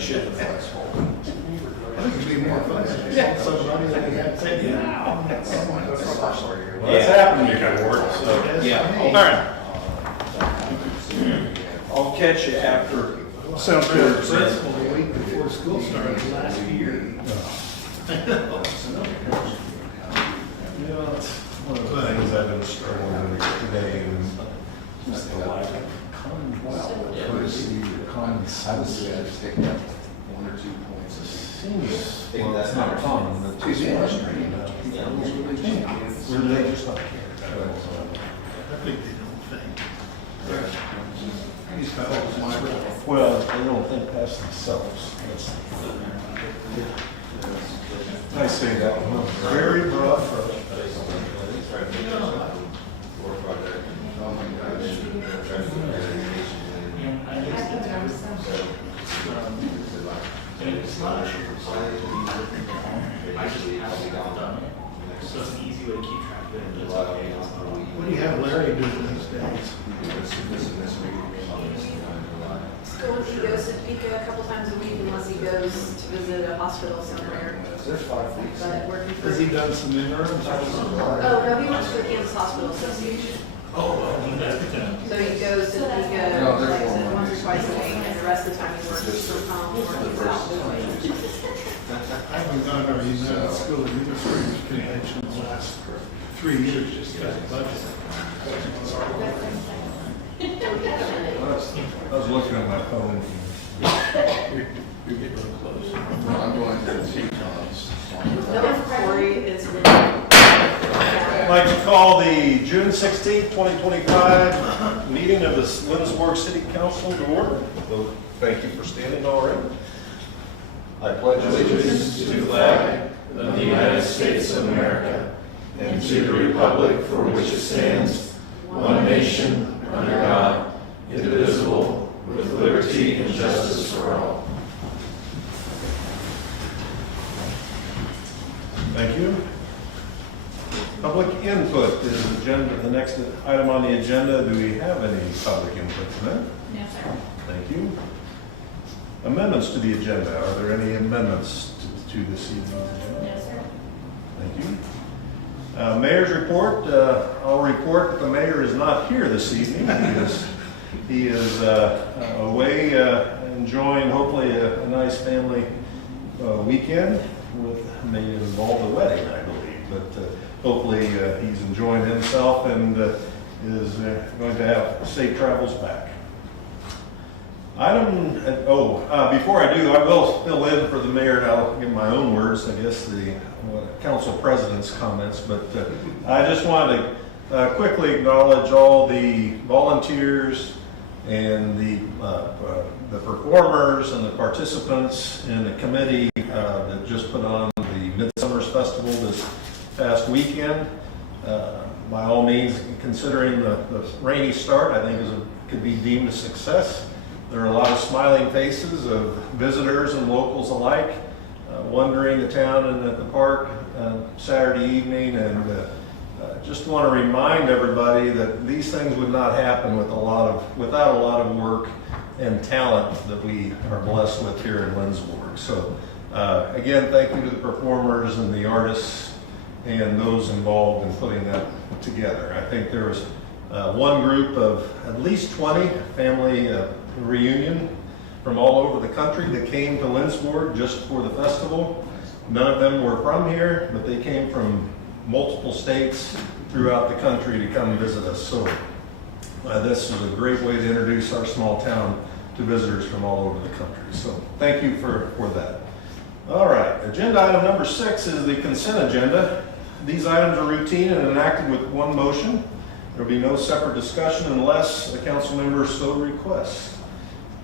they should have. I think it'd be more fun if they had somebody that they had said, yeah. Well, that's happened before, so. Yeah. All right. I'll catch you after. Sounds good. Principal the week before school started last year. Yeah, it's one of the things I've been struggling with today, and just the lack of courtesy, common sense. One or 2 points. Seems, Think well, that's it's not not common, but too too frustrating. Where they just don't care. I think they don't think. These fellows might. Well, they don't think past themselves. I say that in a very broad brush. Oh my gosh. It's not a shared site. I just haven't done it. So it's an easy way to keep track of it. It's okay. What do you have Larry do these days? School, he goes to Topeka a couple times a week unless he goes to visit a hospital somewhere. There's 5 weeks. But working for. Has he done some interims? Oh, no, he works for the Kansas Hospital Association. So he goes to Topeka, No, there's like I one said, more. once or twice a week, and the rest of the time he works from home or he's out doing. I haven't gone to our United School Administrators Convention in the last 3 years, just because of budget. I was looking at my phone. You're getting real close. I'm going to 2 times. No, Corey is. I'd like to call the June 16th, 2025 meeting of the Lindsborg City Council to order. So, thank you for standing already. I pledge allegiance to the flag Of the United States of America, and to the republic for which it stands, one nation, under God, indivisible, with liberty and justice for all. Thank you. Public input is agenda. The next item on the agenda. Do we have any public input tonight? No, sir. Thank you. Amendments to the agenda. Are there any amendments to this evening's agenda? No, sir. Thank you. Mayor's report. I'll report that the mayor is not here this evening. He is away enjoying hopefully a nice family weekend with may involve a wedding, I believe. But hopefully he's enjoying himself and is going to have safe travels back. Before I do, I will fill in for the mayor, and I'll give my own words, I guess, the council president's comments, but I just wanted to quickly acknowledge all the volunteers and the performers and the participants and the committee that just put on the Midsummer's Festival this past weekend. By all means, considering the rainy start, I think could be deemed a success. There are a lot of smiling faces of visitors and locals alike, wandering the town and at the park Saturday evening, and just want to remind everybody that these things would not happen without a lot of work and talent that we are blessed with here in Lindsborg. So again, thank you to the performers and the artists and those involved in putting that together. I think there was one group of at least 20 family reunion from all over the country that came to Lindsborg just for the festival. None of them were from here, but they came from multiple states throughout the country to come visit us. So this is a great way to introduce our small town to visitors from all over the country. So thank you for that. All right, agenda item number 6 is the consent agenda. These items are routine and enacted with one motion. There will be no separate discussion unless a council member so requests.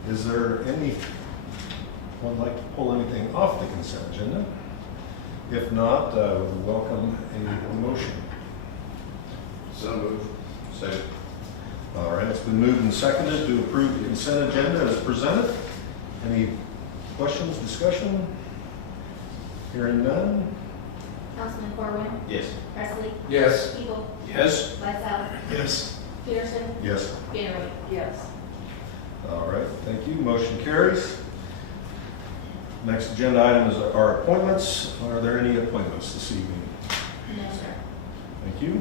Is there anyone like to pull anything off the consent agenda? If not, welcome a motion. So moved. Second. All right, it's been moved and seconded to approve the consent agenda as presented. Any questions, discussion? Hearing none. Councilman Corwin. Yes. Presley. Yes. Eagle. Yes. Lights Yes. Peterson. Yes. Gatorade. Yes. All right, thank you. Motion carries. Next agenda item is our appointments. Are there any appointments this evening? No, sir. Thank you.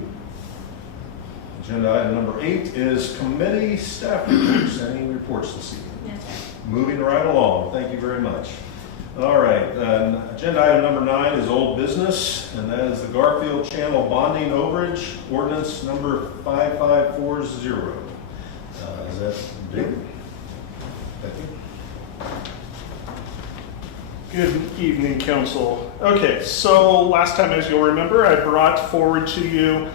Agenda item number 8 is committee staff reports. Any reports this evening? No, sir. Moving right along. Thank you very much. All right. Agenda item number 9 is old business, and that is the Garfield Channel bonding overage ordinance number 5540. Is that big? Thank you. Good evening, council. Okay, so last time, as you'll remember, I brought forward to you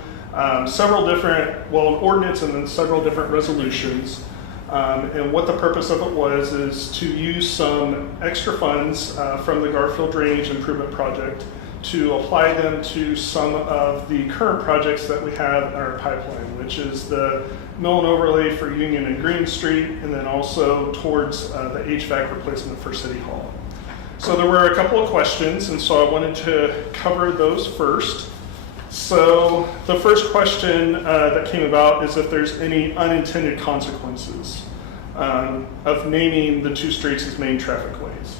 several different, well, an ordinance and then several different resolutions. And what the purpose of it was is to use some extra funds from the Garfield Drainage Improvement Project to apply them to some of the current projects that we have in our pipeline, which is the mill and overlay for Union and Green Street, and then also towards the HVAC replacement for City Hall. So there were a couple of questions, and so I wanted to cover those first. So the first question that came about is if there's any unintended consequences of naming the 2 streets as main traffic ways.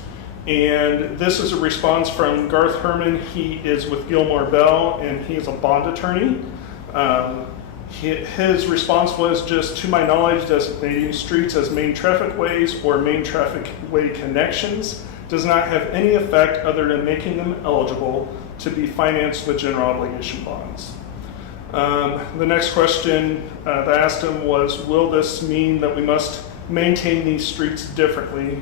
And this is a response from Garth Herman. He is with Gilmore Bell, and he is a bond attorney. His response was, just to my knowledge, designating streets as main traffic ways or main traffic way connections does not have any effect other than making them eligible to be financed with general obligation bonds. The next question that I asked him was, will this mean that we must maintain these streets differently,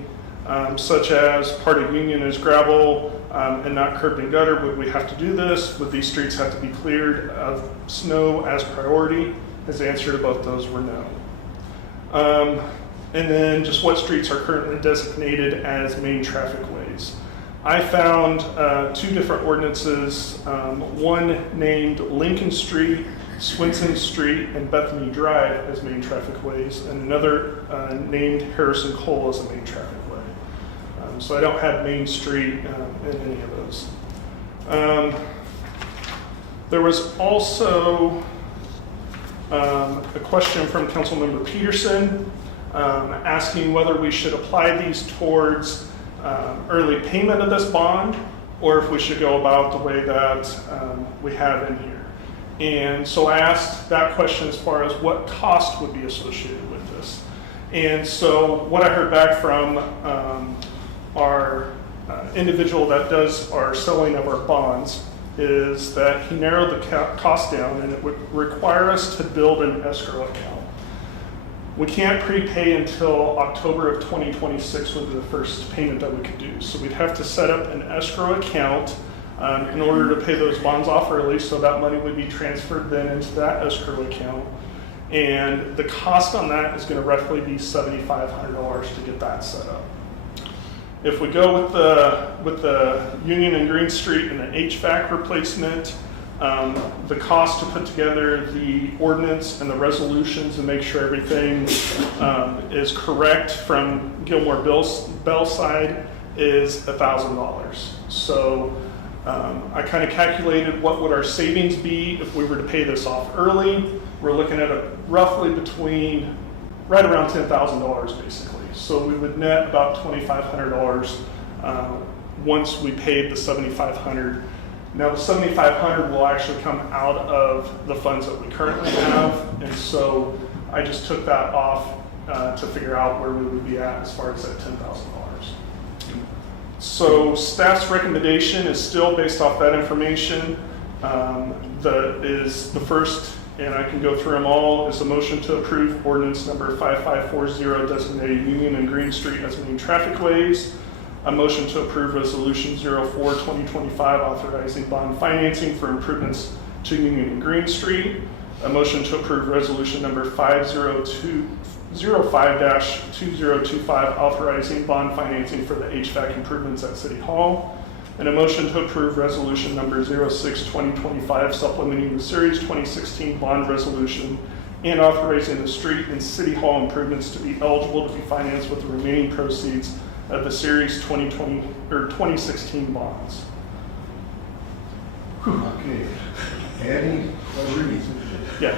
such as part of Union is gravel and not curbed and gutter? Would we have to do this? Would these streets have to be cleared of snow as priority? His answer to both those were no. And then just what streets are currently designated as main traffic ways. I found 2 different ordinances, one named Lincoln Street, Swinson Street, and Bethany Drive as main traffic ways, and another named Harrison Cole as a main traffic way. So I don't have Main Street in any of those. There was also a question from Councilmember Peterson asking whether we should apply these towards early payment of this bond, or if we should go about the way that we have in here. And so I asked that question as far as what cost would be associated with this. And so what I heard back from our individual that does our selling of our bonds is that he narrowed the cost down, and it would require us to build an escrow account. We can't prepay until October of 2026 would be the first payment that we could do. So we'd have to set up an escrow account in order to pay those bonds off early, so that money would be transferred then into that escrow account. And the cost on that is going to roughly be $7,500 to get that set up. If we go with the Union and Green Street and the HVAC replacement, the cost to put together the ordinance and the resolutions and make sure everything is correct from Gilmore Bell's side is $1,000. So I kind of calculated what would our savings be if we were to pay this off early. We're looking at roughly between right around $10,000 basically. So we would net about $2,500 once we paid the $7,500. Now the $7,500 will actually come out of the funds that we currently have, and so I just took that off to figure out where we would be at as far as that $10,000. So staff's recommendation is still based off that information. The first, and I can go through them all, is a motion to approve ordinance number 5540 designating Union and Green Street as main traffic ways. A motion to approve resolution 04-2025 authorizing bond financing for improvements to Union and Green Street. A motion to approve resolution number 505-2025 authorizing bond financing for the HVAC improvements at City Hall. And a motion to approve resolution number 06-2025 supplementing the Series 2016 bond resolution and authorizing the street and City Hall improvements to be eligible to be financed with the remaining proceeds of the Series 2020 or 2016 bonds. Okay. Any questions? Yeah.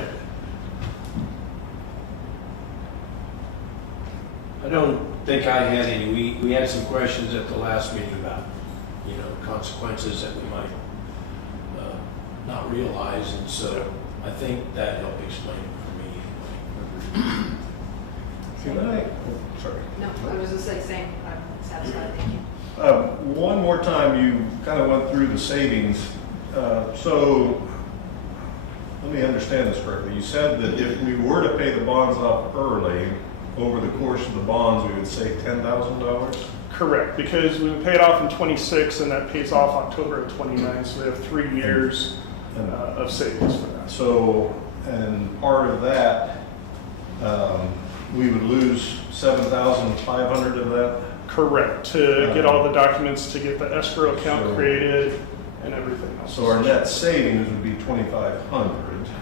I don't think I had any. We had some questions at the last meeting about, consequences that we might not realize, and so I think that helped explain it for me anyway. Can I, oh, sorry. No, I was just saying, I'm satisfied, thank you. One more time, you kind of went through the savings. So let me understand this correctly. You said that if we were to pay the bonds off early, over the course of the bonds, we would save $10,000? Correct, because we would pay it off in 26 and that pays off October of 29, so we have 3 years of savings for that. So, and part of that, we would lose 7,500 of that? Correct, to get all the documents, to get the escrow account So- created and everything else. So our net savings would be 2,500.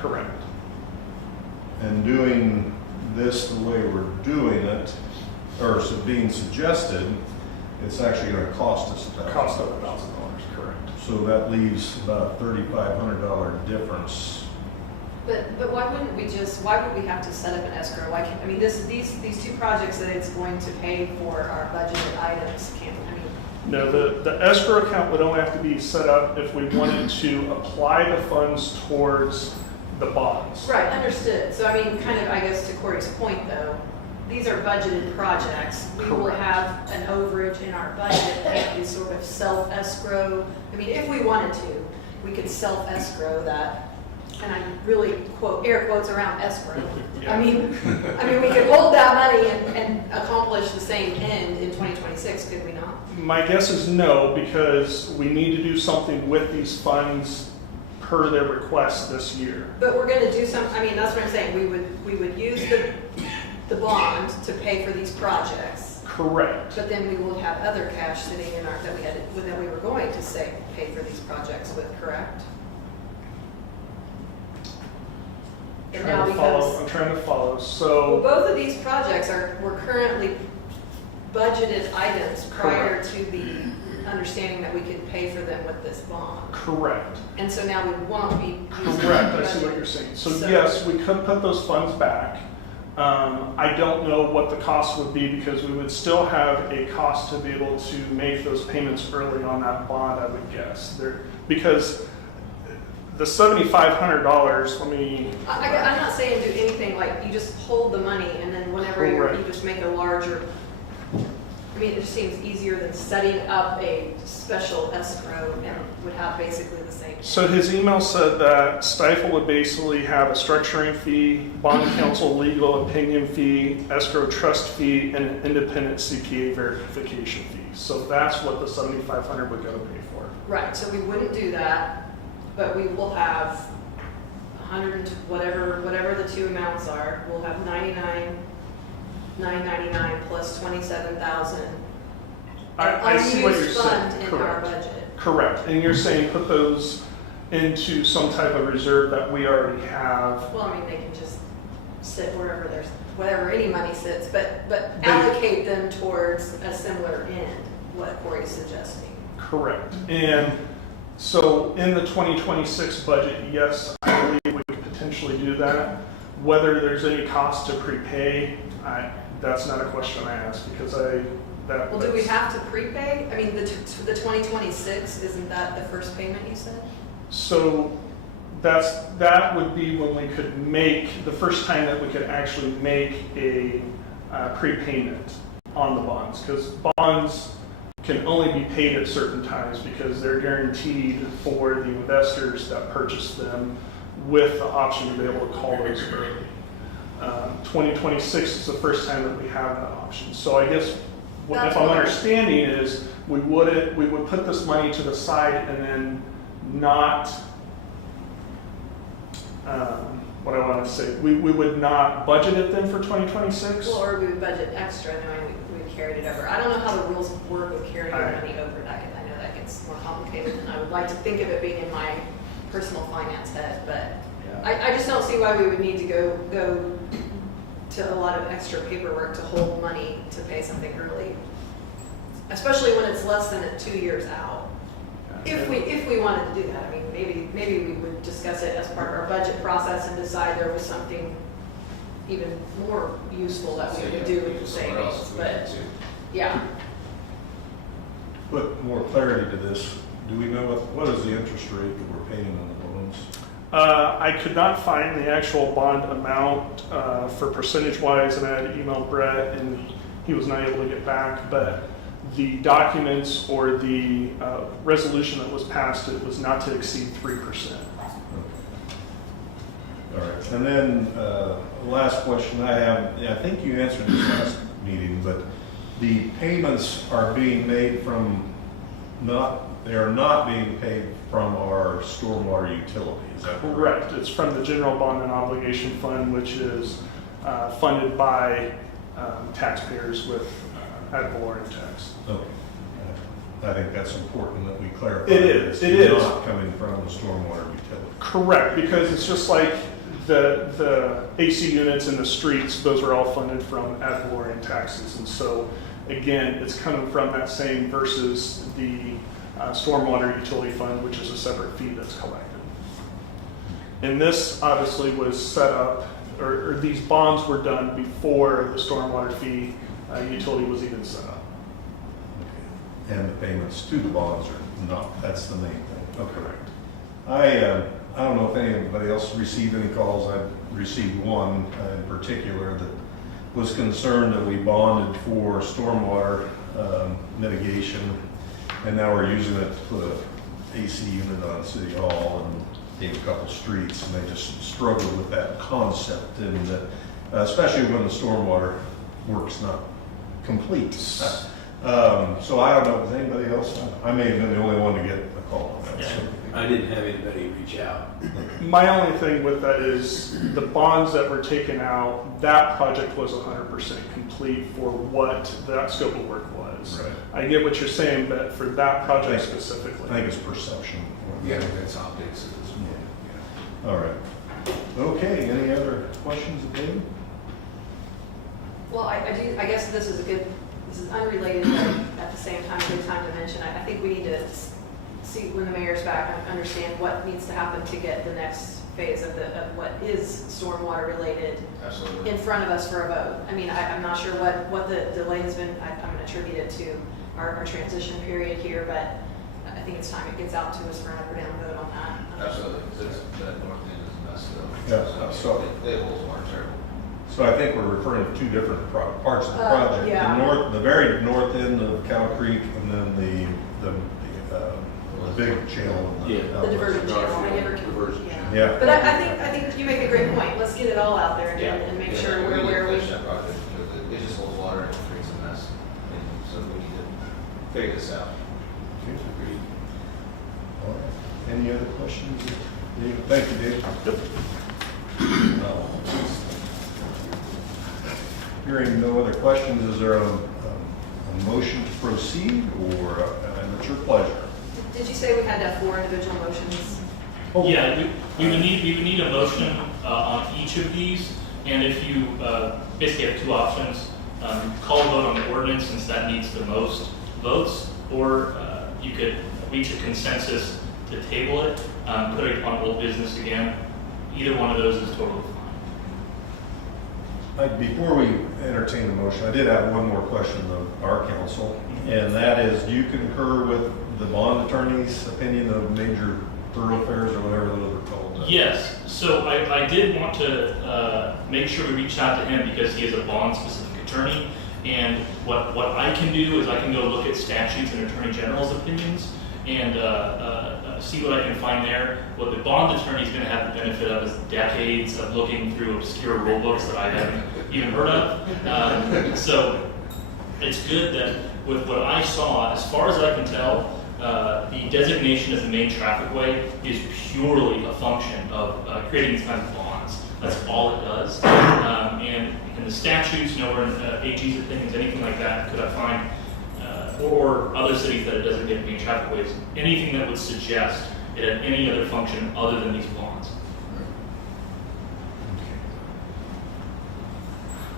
Correct. And doing this the way we're doing it, or being suggested, it's actually going to cost us $1,000. Cost of $1,000, correct. So that leaves about a $3,500 difference. But why would we have to set up an escrow? Why can't, I mean, these two projects that it's going to pay for our budgeted items No, the escrow account would only have to be set up if we wanted to apply the funds towards the bonds. Right, understood. So I mean, kind of, I guess to Corey's point though, these are budgeted projects. We will Correct. have an overage in our budget that is sort of self-escrow. I mean, if we wanted to, we could self-escrow that, and I really quote, air quotes around escrow. Yeah. I mean, we could hold that money and accomplish the same end in 2026, could we not? My guess is no, because we need to do something with these funds per their request this year. But we're gonna do some, I mean, that's what I'm saying, we would use the bond to pay for these projects, Correct. but then we will have other cash sitting in our, that we were going to say, pay for these projects with, correct? And now because, I'm trying to follow. well, So, both of these projects were currently budgeted items prior to the understanding that we could pay for them with this bond. correct. And so now we won't be using Correct, I the see what budget. you're saying. So So- yes, we could put those funds back. I don't know what the cost would be because we would still have a cost to be able to make those payments early on that bond, I would guess. Because the $7,500, let me. I'm not saying do anything like you just hold the money and then whenever you Correct. just make a larger, I mean, it just seems easier than setting up a special escrow and would have basically the same. So his email said that Stifel would basically have a structuring fee, bond counsel legal opinion fee, escrow trust fee, and an independent CPA verification fee. So that's what the $7,500 would go to pay for. Right, so we wouldn't do that, but we will have 100 and whatever the two amounts are. We'll have 99,999 plus 27,000. I see what you're Unused fund saying. in our Correct. budget. Correct. And you're saying put those into some type of reserve that we already have. Well, I mean, they can just sit wherever any money sits, but allocate them towards a similar end, what Corey's suggesting. Correct. And so in the 2026 budget, yes, I believe we could potentially do that. Whether there's any cost to prepay, that's not a question I ask because Well, do we have to prepay? I mean, the 2026, isn't that the first payment you said? So that would be when we could make, the first time that we could actually make a prepayment on the bonds. Because bonds can only be paid at certain times because they're guaranteed for the investors that purchase them with the option to be able to call those early. 2026 is the first time that we have that option. So I guess That's if I'm what- understanding is we would put this money to the side and then not, what I want to say, we would not budget it then for 2026? Well, or we would budget extra knowing we carried it over. I don't know how the rules work with carrying your Right. money over. I know that gets more complicated than I would like to think of it being in my personal finance head, but I just don't see why we would need to go to a lot of extra paperwork to hold money to pay something early, especially when it's less than 2 years out. If we wanted to do that, I mean, maybe we would discuss it as part of our budget process and decide there was something even more useful that we could do with the savings, but, yeah. Put more clarity to this. Do we know what is the interest rate that we're paying on the loans? I could not find the actual bond amount for percentage-wise, and I had emailed Brett, and he was not able to get back, but the documents or the resolution that was passed, it was not to exceed 3%. All right, and then last question I have, I think you answered this last meeting, but the payments are being made from they are not being paid from our stormwater utility, is that correct? Correct. It's from the General Bond and Obligation Fund, which is funded by taxpayers with ad valorem tax. Okay. I think that's important that we clarify. It is, that it it's is. not coming from the stormwater utility. Correct, because it's just like the AC units in the streets, those are all funded from ad valorem taxes. And so, again, it's coming from that same versus the stormwater utility fund, which is a separate fee that's collected. And this obviously was set up, or these bonds were done before the stormwater fee utility was even set up. Okay. And the payments to the bonds are not, that's the main thing. Okay. Correct. I don't know if anybody else received any calls. I received one in particular that was concerned that we bonded for stormwater mitigation, and now we're using it to put a AC unit on City Hall and maybe a couple streets, and they just struggle with that concept, and especially when the stormwater work's not complete. So I don't know, is anybody else? I may have been the only one to get a call on that. So. I didn't have anybody reach out. My only thing with that is the bonds that were taken out, that project was 100% complete for what that scope of work was. Right. I get what you're saying, but for that project I specifically. think it's perception. Yeah, that's optics. All right. Okay, any other questions of David? Well, I guess this is unrelated, but at the same time, a good time to mention. I think we need to see when the mayor's back and understand what needs to happen to get the next phase of what is stormwater related Absolutely. in front of us for a vote. I mean, I'm not sure what the delay has been. I'm going to attribute it to our transition period here, but I think it's time it gets out to us for an up or down vote on that. Absolutely, because that north end is messed up. Yeah, so- They hold water terrible. So I think we're referring to two different parts of the project. Yeah. The very north end of Cow Creek, and then the big channel. Yeah. The diversion channel. I never can. Diversion Yeah. Yeah. But I think you make a great point. Let's get it all out there and make sure we're where we. That project, because it just holds water and it creates a mess. And so we need to figure this out. Agreed. All right. Any other questions? David? Thank you, Dave. Hearing no other questions, is there a motion to proceed, or and it's your pleasure? Did you say we had to have 4 individual motions? Yeah, we would need a motion on each of these, and if you basically have 2 options, call a vote on the ordinance since that needs the most votes, or you could reach a consensus to table it, put it on old business again. Either one of those is totally fine. Before we entertain the motion, I did have one more question of our council, and that is, do you concur with the bond attorney's opinion of major thoroughfares, or whatever those are called? Yes, so I did want to make sure we reached out to him because he is a bond-specific attorney, and what I can do is I can go look at statutes and Attorney General's opinions and see what I can find there. What the bond attorney is going to have the benefit of is decades of looking through obscure rule books that I haven't even heard of. So it's good that with what I saw, as far as I can tell, the designation as the main traffic way is purely a function of creating these kinds of bonds. That's all it does. And in the statutes, nowhere in AG's opinions, anything like that, could I find, or other cities that it doesn't get main traffic ways, anything that would suggest it had any other function other than these bonds.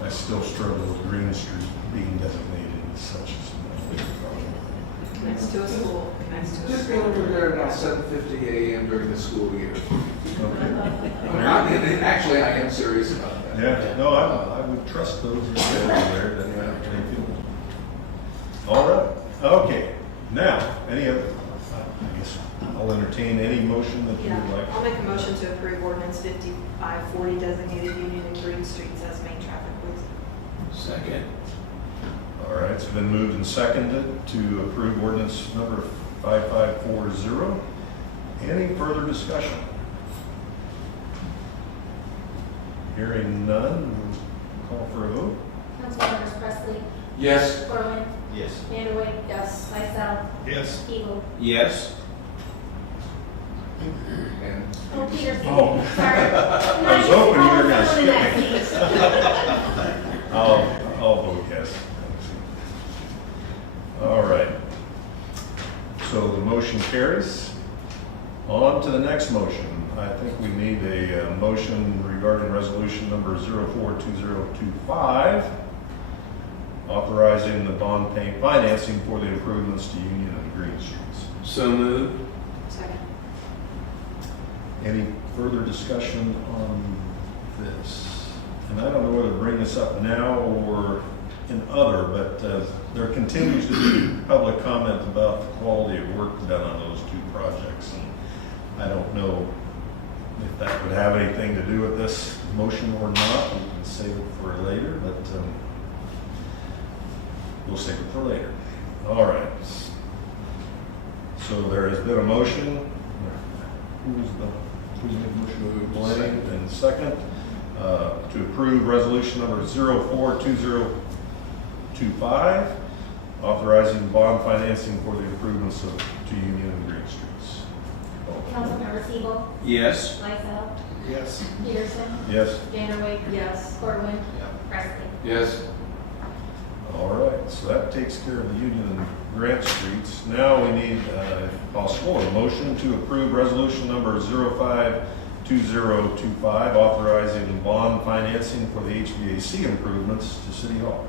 I still struggle with Green Street being designated as such as Connects to a school, connects to a Just school. go over there about 7:50 a.m. during the school year. Okay. Actually, I am serious about that. Yeah, no, I would trust those that are over there that they feel. All right, okay. Now, any other, I guess I'll entertain any motion that you would Yeah, like. I'll make a motion to approve ordinance 5540 designated Union and Green streets as main traffic ways. Second. All right, it's been moved and seconded to approve ordinance number 5540. Any further discussion? Hearing none, we'll call for a vote. Councilmembers Presley, Yes. Corwin, Yes. Vanderway, Yes. Lysell, Yes. Evil. Yes. And Oh, Peterson. Oh. Sorry. I was hoping you were gonna skip skip me. I'll vote yes. All right. So the motion carries. On to the next motion. I think we need a motion regarding resolution number 042025, authorizing the bond pay financing for the improvements to Union and Green Streets. So moved. Second. Any further discussion on this? And I don't know whether to bring this up now or in other, but there continues to be public comment about the quality of work done on those two projects. And I don't know if that would have anything to do with this motion or not. We can save it for later, but we'll save it for later. All right. So there has been a motion. Who's made the motion? Blaine, and second, to approve resolution number 042025, authorizing bond financing for the improvements to Union and Green Streets. Councilmembers Evil, Yes. Lysell, Yes. Peterson, Yes. Vanderway, Yes. Corwin, Yeah. Presley. Yes. All right, so that takes care of the Union and Grant Streets. Now we need, if possible, a motion to approve resolution number 052025, authorizing bond financing for the HVAC improvements to City Hall.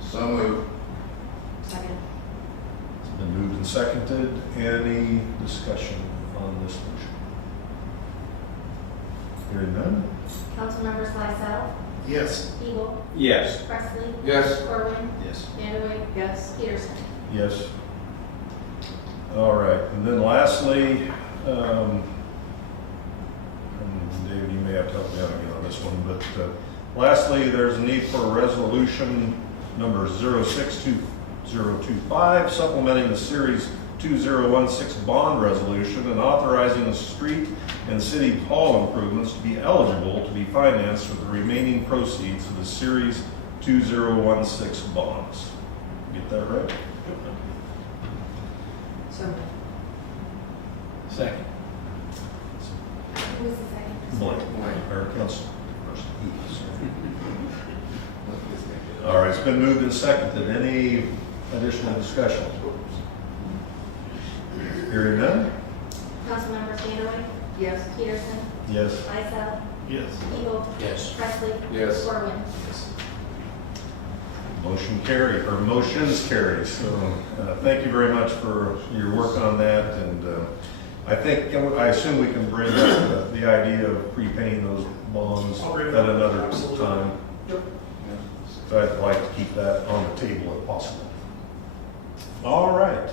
So moved. Second. It's been moved and seconded. Any discussion on this motion? Hearing none? Councilmembers Lysell, Yes. Evil, Yes. Presley, Yes. Corwin, Yes. Vanderway, Yes. Peterson. Yes. All right, and then lastly, and David, you may have to help me out again on this one, but lastly, there's a need for a resolution number 062025, supplementing the Series 2016 bond resolution and authorizing the street and city hall improvements to be eligible to be financed with the remaining proceeds of the Series 2016 bonds. Get that right? So, Second. Who was the second? Blank, or council person. All right, it's been moved and seconded. Any additional discussion? Hearing none? Councilmembers Vanderway, yes. Peterson, Yes. Lysell, Yes. Evil, Yes. Presley, Yes. Corwin. Yes. Motion carried, or motions carried. So thank you very much for your work on that. And I assume we can bring up the idea of prepaying those bonds I'll bring it at up. another Absolutely. time. Yep. So I'd like to keep that on the table if possible. All right.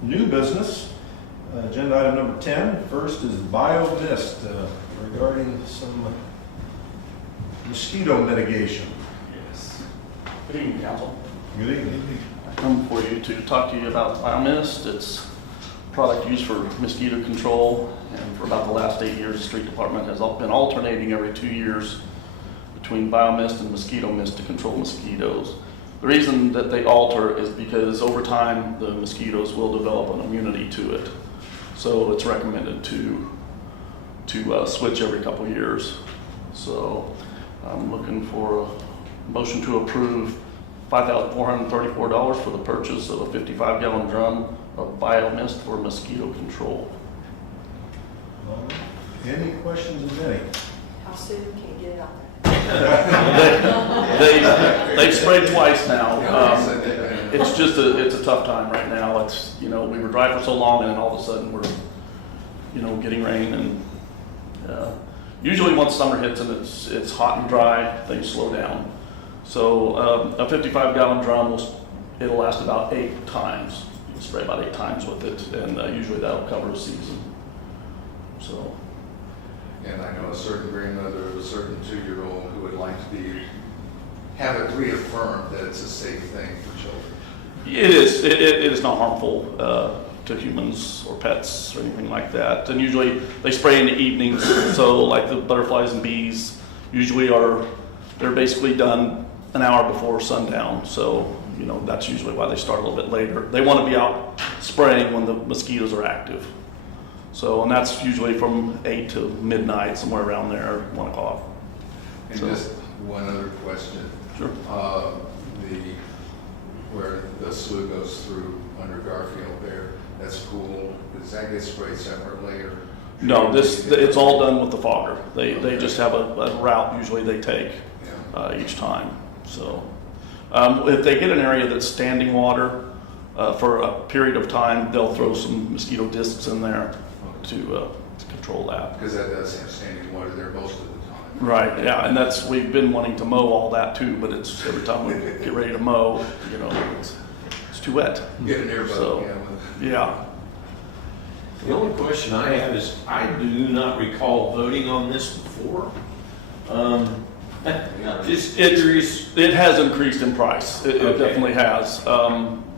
New business, agenda item number 10. First is biomist regarding some mosquito mitigation. Yes. Good evening, council. Good evening. I come for you to talk to you about Biomist. It's a product used for mosquito control, and for about the last 8 years, the street department has been alternating every 2 years between Biomist and mosquito mist to control mosquitoes. The reason that they alter is because over time, the mosquitoes will develop an immunity to it. So it's recommended to switch every couple of years. So I'm looking for a motion to approve $5,434 for the purchase of a 55-gallon drum of Biomist for mosquito control. Any questions of any? How soon can you get it out there? They've sprayed twice now. It's just it's a tough time right now. It's, we were dry for so long, and then all of a sudden we're, getting rain, and Usually once summer hits and it's hot and dry, things slow down. So a 55-gallon drum, it'll last about 8 times. You can spray about 8 times with it, and usually that'll cover a season. So. And I know a certain grandmother of a certain 2-year-old who would like to have it reaffirmed that it's a safe thing for children. It is. It is not harmful to humans or pets or anything like that. And usually they spray in the evenings. So like the butterflies and bees usually they're basically done an hour before sundown. So, you know, that's usually why they start a little bit later. They want to be out spraying when the mosquitoes are active. So, and that's usually from 8 to midnight, somewhere around there, 1 o'clock. And just one other question. Sure. Where the slough goes through under Garfield there, that's cool. Does that get sprayed separately or? No, it's all done with the fogger. They just have a route usually they take each time. So if they get an area that's standing water for a period of time, they'll throw some mosquito discs in there to control that. Because that does have standing water there most of the time. Right, yeah, and we've been wanting to mow all that too, but it's every time we get ready to mow, you know, it's too wet. Get an airboat, So, yeah. The only question I have is, I do not recall voting on this before. Just curious. It has increased in price. It Okay. definitely has.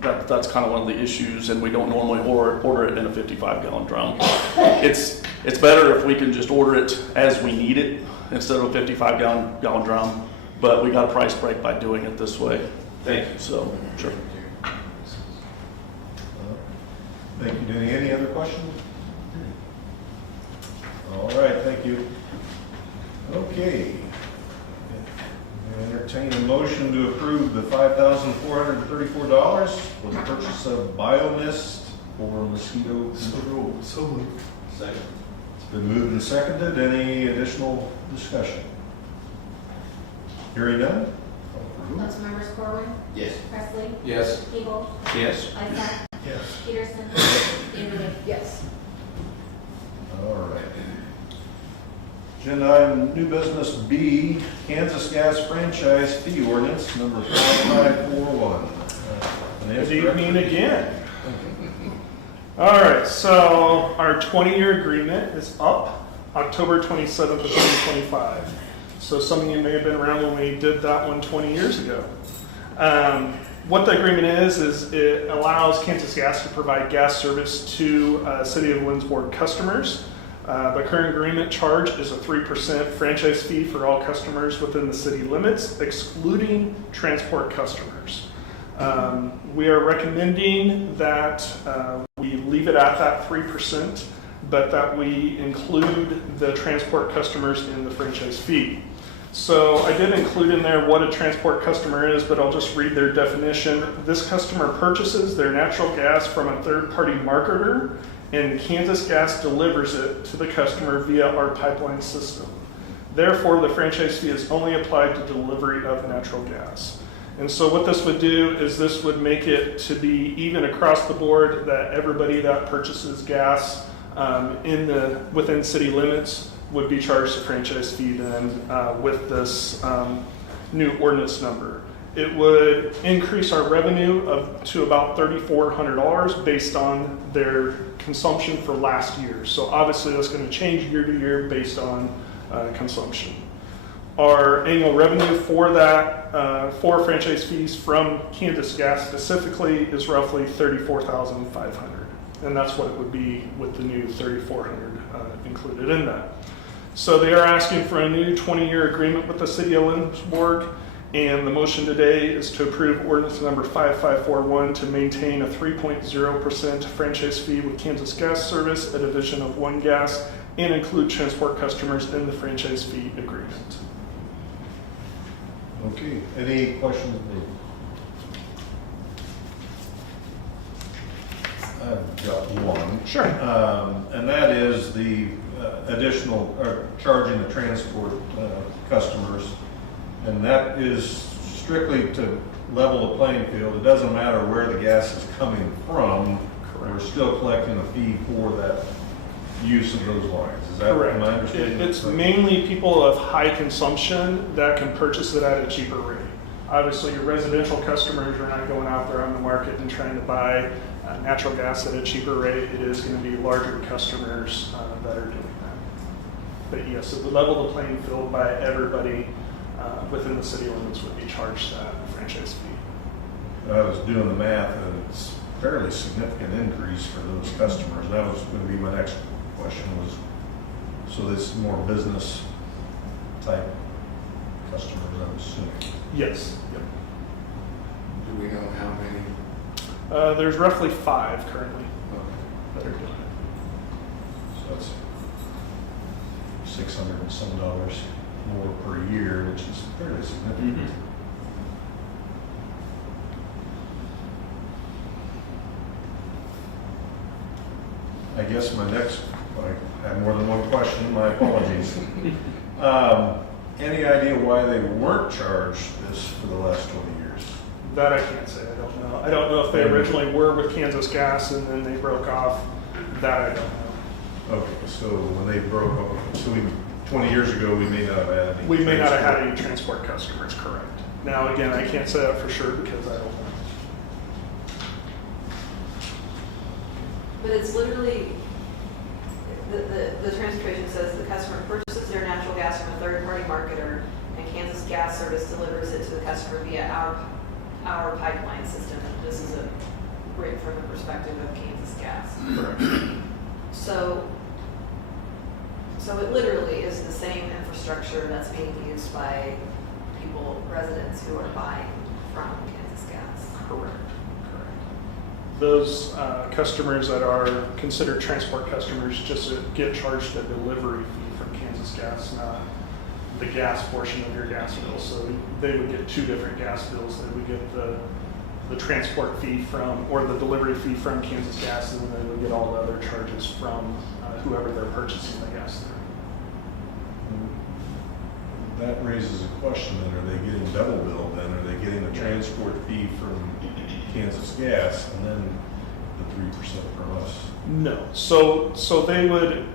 That's kind of one of the issues, and we don't normally order it in a 55-gallon drum. It's better if we can just order it as we need it instead of a 55-gallon drum, but we got a price break by doing it this way. Thank you. So, sure. Thank you, Denny. Any other questions? All right, thank you. Okay. Entertain a motion to approve the $5,434 for the purchase of biomist for mosquito control. So moved. Second. It's been moved and seconded. Any additional discussion? Hearing none? Councilmembers Corwin, Yes. Presley, Yes. Siebel, Yes. Lysak, Yes. Peterson, Vanderway. Yes. All right. Agenda item, new business B, Kansas Gas Franchise Fee Ordinance, number 5541. Good evening again. All right, so our 20-year agreement is up October 27th of 2025. So some of you may have been around when we did that one 20 years ago. What the agreement is it allows Kansas Gas to provide gas service to City of Lindsborg customers. The current agreement charge is a 3% franchise fee for all customers within the city limits, excluding transport customers. We are recommending that we leave it at that 3%, but that we include the transport customers in the franchise fee. So I did include in there what a transport customer is, but I'll just read their definition. This customer purchases their natural gas from a third-party marketer, and Kansas Gas delivers it to the customer via our pipeline system. Therefore, the franchise fee is only applied to delivery of natural gas. And so what this would do is this would make it to be even across the board that everybody that purchases gas within city limits would be charged a franchise fee then with this new ordinance number. It would increase our revenue to about $3,400 based on their consumption for last year. So obviously that's going to change year to year based on consumption. Our annual revenue for that, for franchise fees from Kansas Gas specifically, is roughly $34,500. And that's what it would be with the new $3,400 included in that. So they are asking for a new 20-year agreement with the City of Lindsborg, and the motion today is to approve ordinance number 5541 to maintain a 3.0% franchise fee with Kansas Gas Service, a division of One Gas, and include transport customers in the franchise fee agreement. Okay, any questions? I've got one. Sure. And that is the additional, charging the transport customers. And that is strictly to level the playing field. It doesn't matter where the gas is coming from. We're still collecting a fee for that use of those lines. Is that Correct. my understanding? It's mainly people of high consumption that can purchase it at a cheaper rate. Obviously, your residential customers are not going out there on the market and trying to buy natural gas at a cheaper rate. It is going to be larger customers that are doing that. But yes, it would level the playing field by everybody within the city limits would be charged that franchise fee. I was doing the math, and it's a fairly significant increase for those customers. That was going to be my next question was, so this is more business type customers, I'm assuming. Yes. Yep. Do we know how many? There's roughly 5 currently that are doing it. So that's $600 and some dollars more per year, which is fairly significant. I guess my next, I have more than one question, my apologies. Any idea why they weren't charged this for the last 20 years? That I can't say. I don't know. I don't know if they originally were with Kansas Gas and then they broke off. That I don't know. Okay, so when they broke off, so 20 years ago, we may not have had any. We may not have had any transport customers, correct. Now, again, I can't say that for sure because I don't know. But it's literally, the transportation says the customer purchases their natural gas from a third-party marketer, and Kansas Gas Service delivers it to the customer via our pipeline system. And this is a great from the perspective of Kansas Gas. Correct. So it literally is the same infrastructure that's being used by people, residents who are buying from Kansas Gas. Correct. Those customers that are considered transport customers just get charged a delivery fee from Kansas Gas, not the gas portion of your gas bill. So they would get 2 different gas bills. They would get the transport fee from, or the delivery fee from Kansas Gas, and then they would get all the other charges from whoever they're purchasing the gas through. That raises a question then, are they getting double billed then? Are they getting a transport fee from Kansas Gas and then the 3% from us? No. So they would,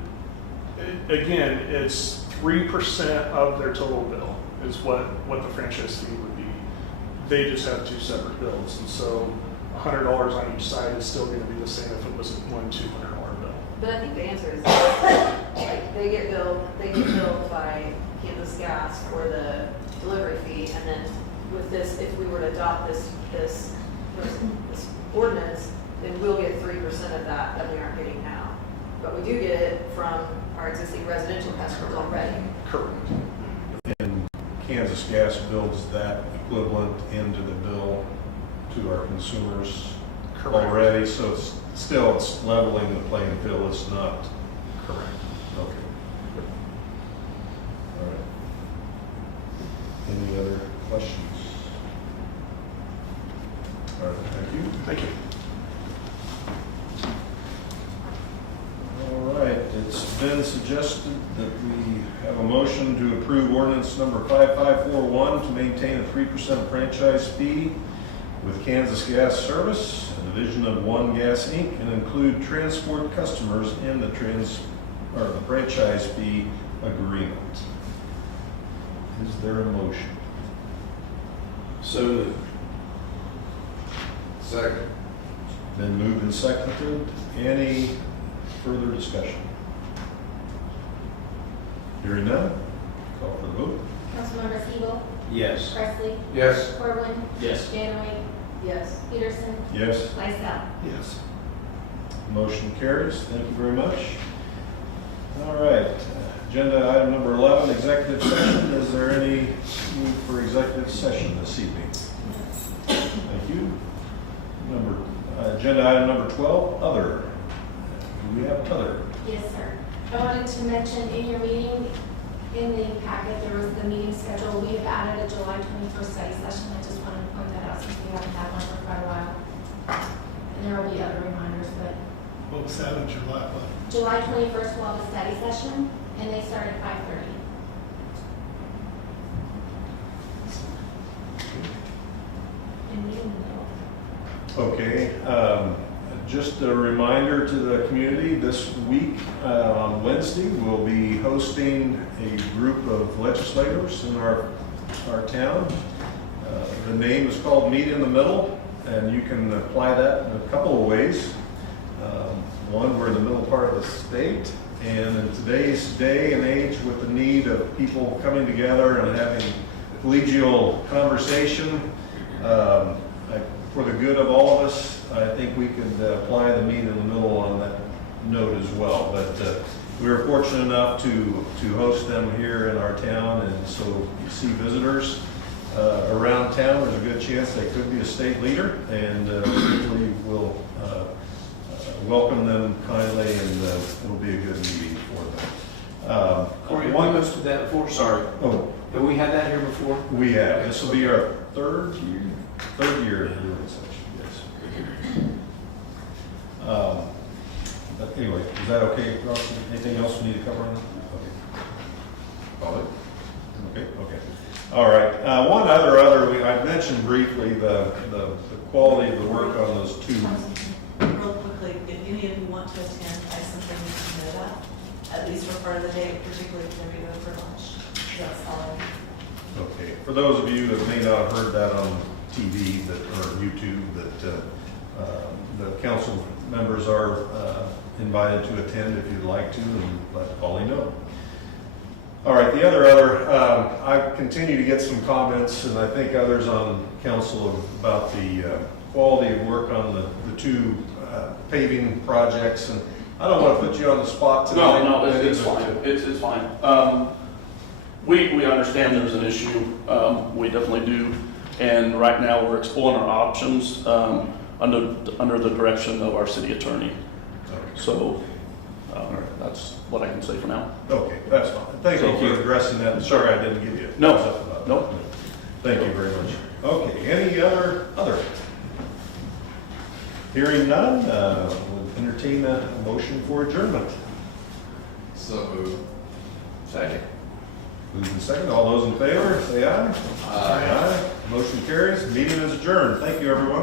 again, it's 3% of their total bill is what the franchise fee would be. They just have 2 separate bills. And so $100 on each side is still going to be the same if it was one $200 bill. But I think the answer is like they get billed by Kansas Gas for the delivery fee, and then with this, if we were to adopt this ordinance, then we'll get 3% of that we aren't getting now. But we do get it from our existing residential customers already. Correct. And Kansas Gas builds that equivalent into the bill to our consumers already, so it's leveling the playing field. It's not. Correct. Okay. All right. Any other questions? All right, thank you. Thank you. All right, it's been suggested that we have a motion to approve ordinance number 5541 to maintain a 3% franchise fee with Kansas Gas Service, a division of One Gas Inc., and include transport customers in the franchise fee agreement. Is there a motion? So second. Then moved and seconded. Any further discussion? Hearing none, call for the vote. Councilmember Siegel, Yes. Presley, Yes. Corwin, Yes. Danaway, Yes. Peterson, Yes. Lysell. Yes. Motion carries. Thank you very much. All right, agenda item number 11, executive session. Is there any need for executive session this evening? Thank you. Agenda item number 12, other. Do we have other? Yes, sir. I wanted to mention in your meeting, in the packet, there was the meeting schedule. We have added a July 21st study session. I just wanted to point that out since we haven't had one for quite a while. And there will be other reminders, but What was that in July? July 21st we'll have a study session, and they start at 5:30. And meeting in the middle. Okay, Just a reminder to the community, this week on Wednesday, we'll be hosting a group of legislators in our town. The name is called Meet in the Middle, and you can apply that in a couple of ways. One, we're in the middle part of the state, and in today's day and age with the need of people coming together and having collegial conversation, for the good of all of us, I think we could apply the meet in the middle on that note as well. But we were fortunate enough to host them here in our town, and so you see visitors around town. There's a good chance they could be a state leader, and hopefully we'll welcome them kindly, and it'll be a good meeting for them. Corey, have we hosted that before? Sorry. Oh, Have we had that here before? we have. This will be our third year of doing such, yes. But anyway, is that okay, Ross? Anything else we need to cover on that? Okay. Follow? Okay. All right. One I mentioned briefly the quality of the work on those two. Real quickly, if any of you want to attend, I have something you can know about, at least for part of the day, particularly if they're going to go for lunch. That's all. Okay. For those of you that may not have heard that on TV or YouTube, that the council members are invited to attend if you'd like to, and let Polly know. All right, the other, I continue to get some comments, and I think others on council about the quality of work on the two paving projects, and I don't want to put you on the spot tonight. No, it's fine. It's fine. We understand there's an issue. We definitely do. And right now we're exploring our options under the direction of our city attorney. So that's what I can say for now. Okay, that's fine. Thank you for addressing that. Sorry I didn't give you a No, heads up about it. no. Thank you very much. Okay, any other? Hearing none, we'll entertain a motion for adjournment. So moved. Second. Moved and second. All those in favor, say aye. Aye. Motion carries. Meeting is adjourned. Thank you, everyone.